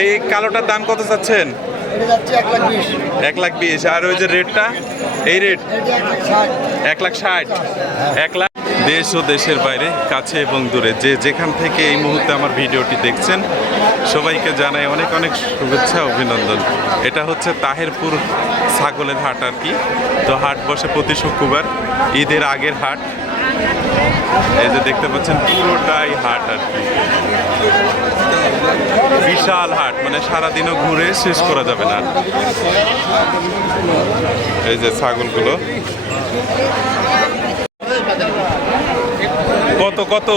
এই কালোটার দাম কত চাচ্ছেন? এক লাখ বিশ। আর ওই যে রেটটা? এই রেট? এক লাখ ষাট। এক লাখ ষাট। এক লাখ। দেশ ও দেশের বাইরে কাছে এবং দূরে যে যেখান থেকে এই মুহূর্তে আমার ভিডিওটি দেখছেন সবাইকে জানাই অনেক অনেক শুভেচ্ছা অভিনন্দন। এটা হচ্ছে তাহেরপুর ছাগলের হাট আর কি। তো হাট বসে প্রতি শুক্রবার ঈদের আগের হাট। এই যে দেখতে পাচ্ছেন, পুরোটাই হাট আর বিশাল হাট মানে সারাদিনও ঘুরে শেষ করা যাবে না। এই যে ছাগলগুলো। কত কত?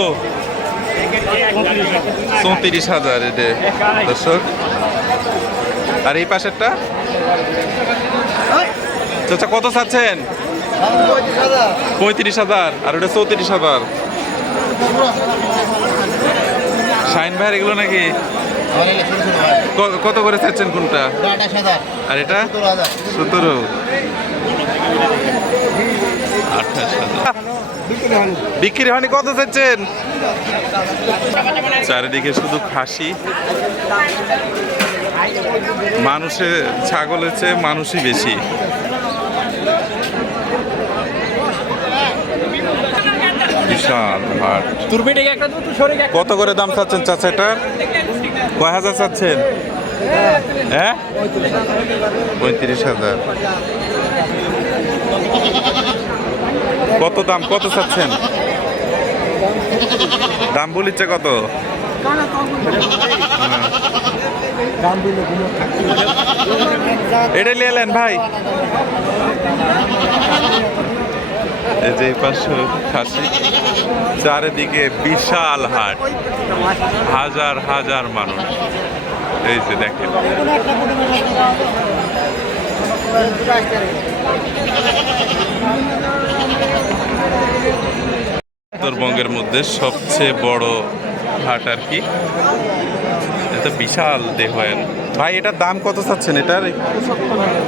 চৌত্রিশ হাজার এতে দর্শক। আর এই পাশেরটা? চাচা, কত চাচ্ছেন? পঁয়ত্রিশ হাজার, আর ওটা চৌত্রিশ হাজার। শাইন ভাইয়ের এগুলো নাকি? কত করে চাচ্ছেন কোনটা আর এটা? সতেরো। আঠাশ বিক্রি হয়নি, কত চাচ্ছেন? চারিদিকে শুধু খাসি। মানুষের ছাগলের চেয়ে মানুষই বেশি। বিশাল হাট। কত করে দাম চাচ্ছেন চাচা এটার কয় হাজার চাচ্ছেন? হ্যাঁ? পঁয়ত্রিশ হাজার। কত দাম কত চাচ্ছেন? দাম বলিচ্ছে কত? এটা নিয়ে এলেন ভাই। যে পাশে খাসি, চারিদিকে বিশাল হাট। হাজার হাজার মানুষ। এই যে দেখেন। উত্তরবঙ্গের মধ্যে সবচেয়ে বড় হাট আর কি। এটা বিশাল দেহ এর। ভাই, এটার দাম কত চাচ্ছেন এটার?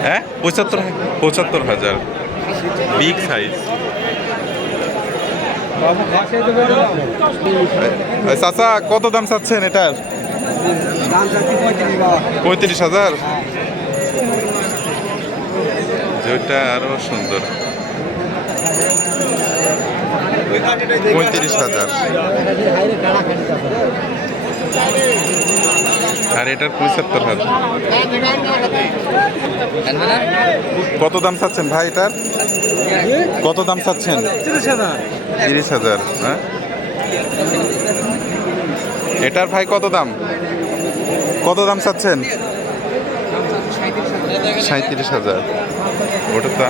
হ্যাঁ? পঁচাত্তর পঁচাত্তর হাজার। বিগ সাইজ চাচা কত দাম চাচ্ছেন এটার? পঁয়ত্রিশ হাজার? যেটা আরও সুন্দর। পঁয়ত্রিশ হাজার। আর এটার পঁচাত্তর হাজার। কত দাম চাচ্ছেন ভাই এটার? কত দাম চাচ্ছেন? তিরিশ হাজার হ্যাঁ? এটার ভাই কত দাম? কত দাম চাচ্ছেন? সাঁত্রিশ হাজার। ওটা তো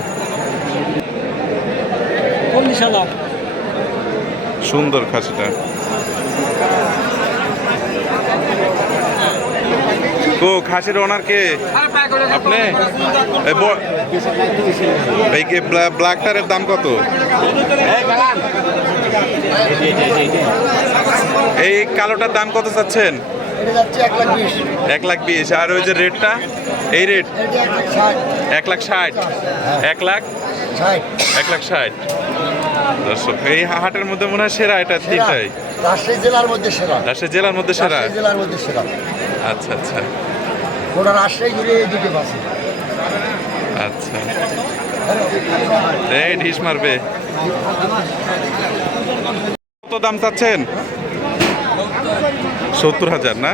সুন্দর খাসিটা ও খাসির ওনার কে আপনি? এই কি ব্লা- ব্ল্যাকটারের দাম কত? এই কালোটার দাম কত চাচ্ছেন? এক লাখ বিশ। আর ওই যে রেটটা এই রেট এক লাখ ষাট। এক লাখ? এক লাখ ষাট। দর্শক এই হাটের মধ্যে মনে হয় সেরা এটা তিনটাই। রাজশাহী জেলার মধ্যে সেরা। রাজশাহী জেলার মধ্যে সেরা? জেলার মধ্যে সেরা। আচ্ছা আচ্ছা। রাজশাহী ঘুরে এদিকে বাসে। আচ্ছা। এই ঢিস মারবে। কত দাম চাচ্ছেন? সত্তর হাজার না?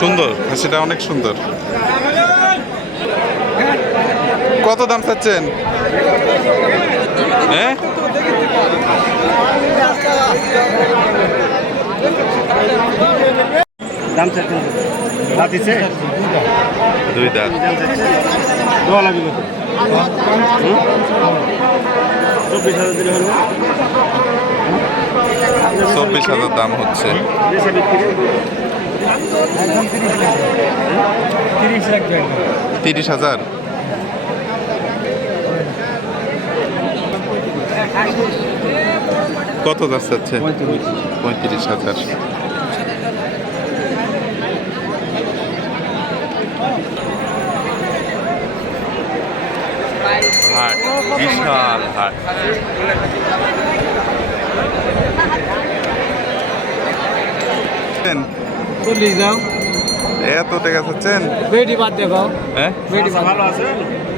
সুন্দর খাসিটা অনেক সুন্দর। কত দাম চাচ্ছেন? হ্যাঁ দাম চাচ্ছেন। দুই দাঁত। দোয়া লাগবে চব্বিশ হাজার দিলে চব্বিশ হাজার দাম হচ্ছে। তিরিশ হাজার। কত যাচ্ছে পঁয়ত্রিশ হাজার। হাট বিশাল হাট চল্লিশ দাও। এত টাকা চাচ্ছেন? বেডি বাদ দেখো হ্যাঁ? বেডি ভালো আছে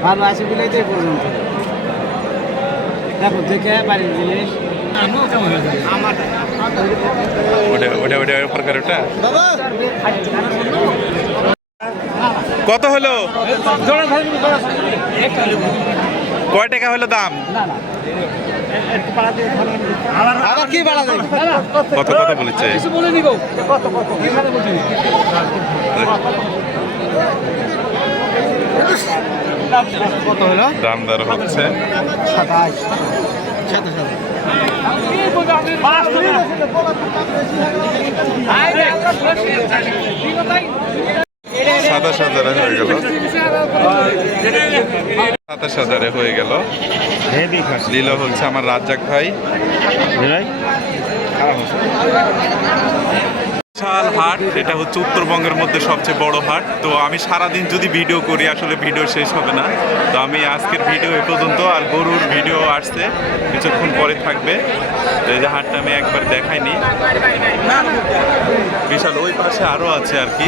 ভালো আছে বলে তো। পর্যন্ত দেখো দেখে বাড়ির জিনিস। কত হলো? কয় টাকা হলো দাম? আবার কি বাড়া কত কত বলেছে? কত হলো? দাম দর হচ্ছে। সাতাশ। সাতাশ সাতাশ হাজারে হয়ে গেল। সাতাশ হাজারে হয়ে গেল। দিল হচ্ছে আমার রাজ্জাক ভাই। ভাই বিশাল হাট, এটা হচ্ছে উত্তরবঙ্গের মধ্যে সবচেয়ে বড় হাট। তো আমি সারাদিন যদি ভিডিও করি, আসলে ভিডিও শেষ হবে না। তো আমি আজকের ভিডিও এ পর্যন্ত, আর গরুর ভিডিও আসছে, কিছুক্ষণ পরে থাকবে। তো এই যে হাটটা আমি একবার দেখাইনি। বিশাল, ওই পাশে আরও আছে আর কি।